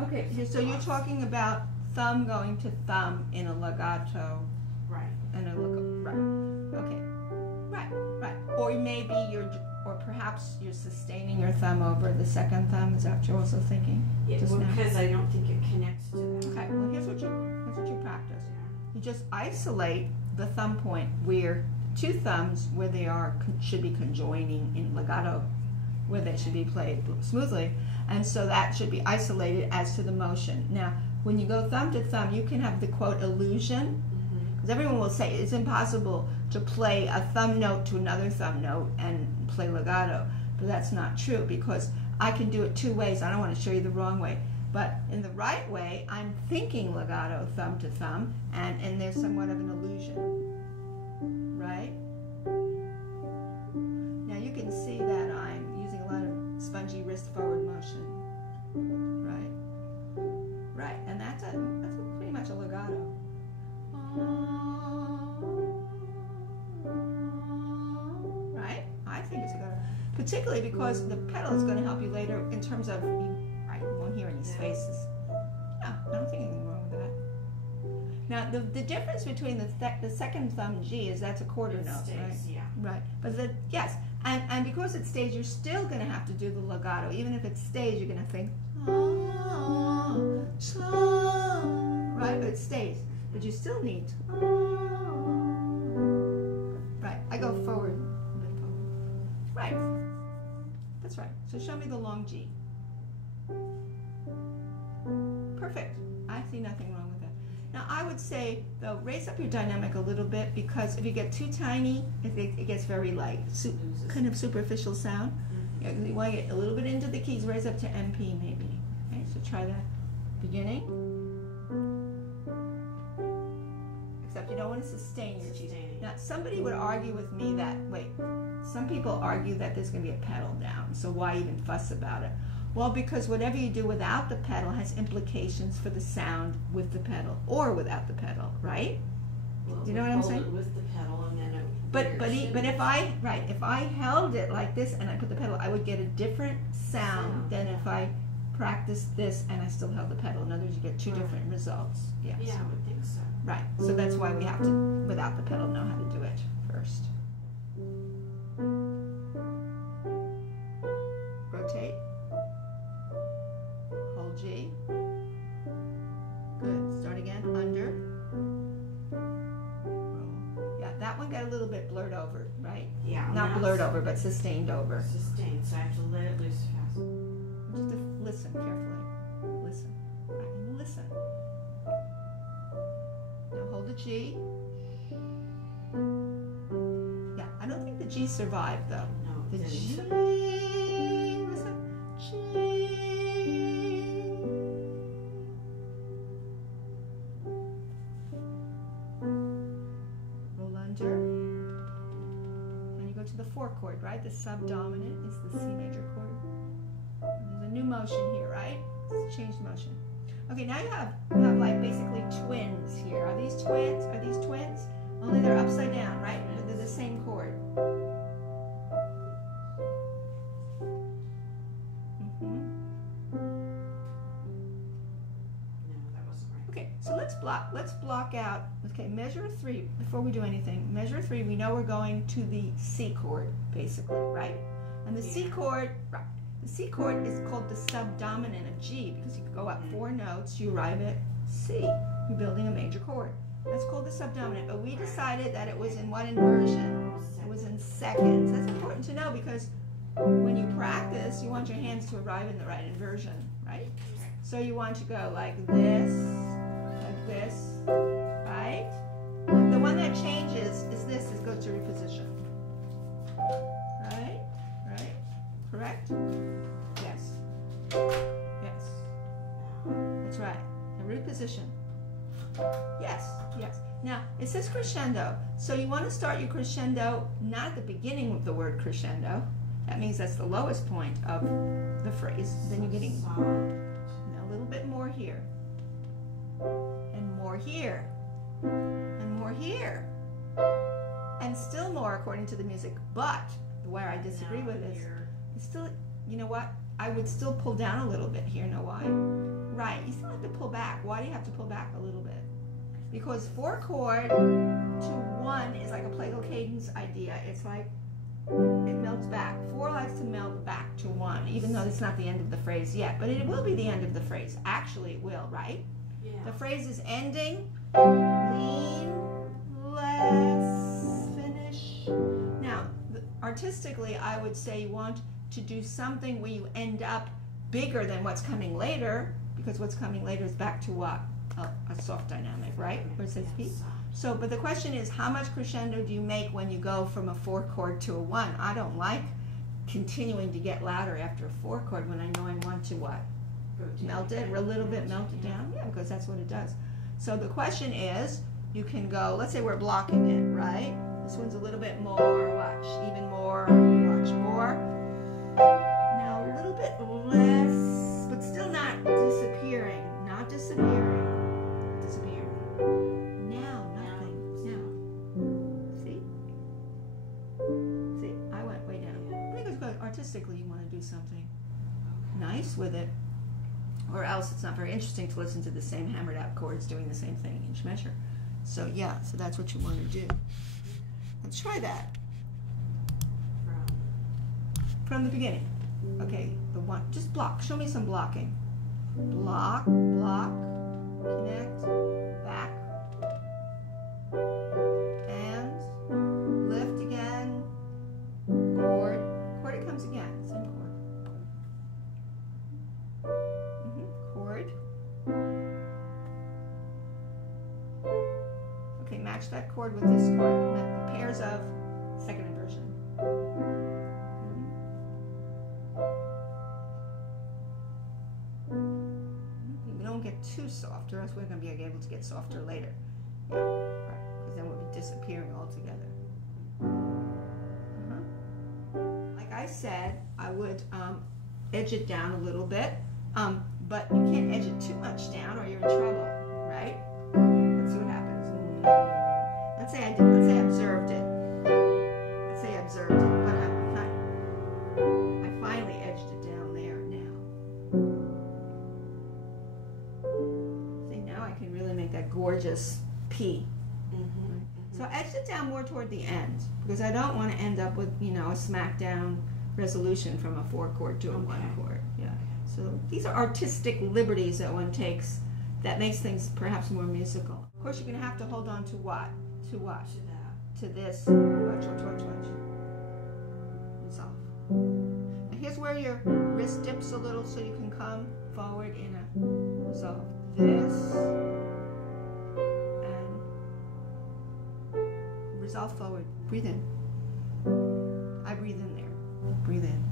Okay, so you're talking about thumb going to thumb in a legato. Right. And a right. Okay. Right. Or maybe or perhaps you're sustaining your thumb over the second thumb. Is that what you're also thinking? Yeah, well, because I don't think it connects to that. Okay. Well, here's what you practice. You just isolate the thumb point where two thumbs where they should be conjoining in legato, where they should be played smoothly, and so that should be isolated as to the motion. Now, when you go thumb to thumb, you can have the quote illusion, because everyone will say it's impossible to play a thumb note to another thumb note and play legato, but that's not true, because I can do it two ways. I don't want to show you the wrong way, but in the right way, I'm thinking legato thumb to thumb, and there's somewhat of an illusion, right? Now you can see that I'm using a lot of spongy wrist forward motion, right, and that's pretty much a legato. Right? I think it's a legato, particularly because the pedal is going to help you later in terms of you won't hear any spaces. No, I don't think anything wrong with that. Now the difference between the second thumb G is that's a quarter note, stays, right? Yeah. Right, but yes, and because it stays, you're still going to have to do the legato. Even if it stays, you're going to think, right, but it stays. But you still need, right, I go forward, a bit forward. Right, that's right. So show me the long G. Perfect. I see nothing wrong with that. Now I would say, though, raise up your dynamic a little bit, because if you get too tiny, it gets very like kind of superficial sound. You want to get a little bit into the keys, raise up to MP maybe. Okay, so try that. Beginning. Except you don't want to sustain your G. Now somebody would argue with me that, some people argue that there's going to be a pedal down, so why even fuss about it? Well, because whatever you do without the pedal has implications for the sound with the pedal or without the pedal, right? Well, do you know what I'm saying? It with the pedal, and then but if I held it like this and I put the pedal, I would get a different sound than if I practiced this and I still held the pedal. In other words, you get two different results. Yes. Yeah, I would think so. Right. So that's why we have to, without the pedal, know how to do it first. Rotate. Hold G. Good. Start again. Under. Roll. Yeah, that one got a little bit blurred over, right? Yeah. Not blurred over, but sustained over. Sustained, so I have to let it loose fast. Just to listen carefully. Listen. Right, and listen. Now hold the G. Yeah, I don't think the G survived though. No, the it G. didn't. Listen. G. Roll under. And you go to the 4 chord, right? The subdominant is the C major chord. There's a new motion here, right? Let's change the motion. Okay, now you have like basically twins here. Are these twins? Are these twins? Only they're upside down, right? But they're the same chord. No, that wasn't right. Okay, so let's block out. Okay, measure 3 before we do anything. Measure 3. We know we're going to the C chord, basically, right? And the C chord, right? The C chord is called the subdominant of G because you can go up 4 notes, you arrive at C. You're building a major chord. That's called the subdominant. But we decided that it was in what inversion? It was in seconds. That's important to know because when you practice, you want your hands to arrive in the right inversion, right? So you want to go like this, right? The one that changes is this, it goes to reposition. Right? Right? Correct? Yes. Yes. That's right. And reposition. Yes, yes. Now, it says crescendo, so you want to start your crescendo not at the beginning of the word crescendo. That means that's the lowest point of the phrase. Then you're getting a little bit more here, and more here, and more here, and still more according to the music. But where I disagree with is, it's still, you know what? I would still pull down a little bit here. Know why? Right. back. Why do you have to pull back a little bit? Because 4 chord to 1 is like a plagal cadence idea. It's like it melts back. 4 likes to melt back to 1, even though it's not the end of the phrase yet. But it will be the end of the phrase. Actually, it will, right? Yeah. The phrase is ending. Lean, less, finish. Now, artistically, I would say you want to do something where you end up bigger than what's coming later, because what's coming later is back to what? A soft dynamic, right? Where it says P. So, but the question is, how much crescendo do you make when you go from a 4 chord to a 1? I don't like continuing to get louder after a 4 chord when I know I want to what? Melt it, a little bit melt it down. Yeah, because that's what it does. So the question is, you can go, let's say we're blocking it, right? This one's a little bit more, watch, even more, watch, more. Now a little bit less, but still not disappearing, not disappearing. Now, nothing. Now. See? See? I went way down. Because artistically you want to do something nice with it. Or else it's not very interesting to listen to the same hammered out chords doing the same thing in each measure. So yeah, so that's what you want to do. Let's try that. From the beginning. Okay, the one, just block. Show me some blocking. Block, block, connect, back, and lift again, chord, it comes again, same chord. Chord. Okay, match that chord with this chord, pairs of second inversion. Don't get too soft, or else we're going to be able to get softer later. Yeah, right, because then we'll be disappearing altogether. Like I said, I would edge it down a little bit, but you can't edge it too much down, or you're in trouble, right? Let's see what happens. Let's say I observed it. Let's say I observed it, but I finally edged it down there now. I can really make that gorgeous P. So I edged it down more toward the end, because I don't want to end up with, you know, a smackdown resolution from a 4 chord to a 1 chord. Yeah. So these are artistic liberties that one takes that makes things perhaps more musical. Of course, you're going to have to hold on to what? To what? To this. Watch. Resolve. Now here's where your wrist dips a little so you can come forward in a resolve. This and resolve forward. Breathe in. I breathe in there. Breathe in.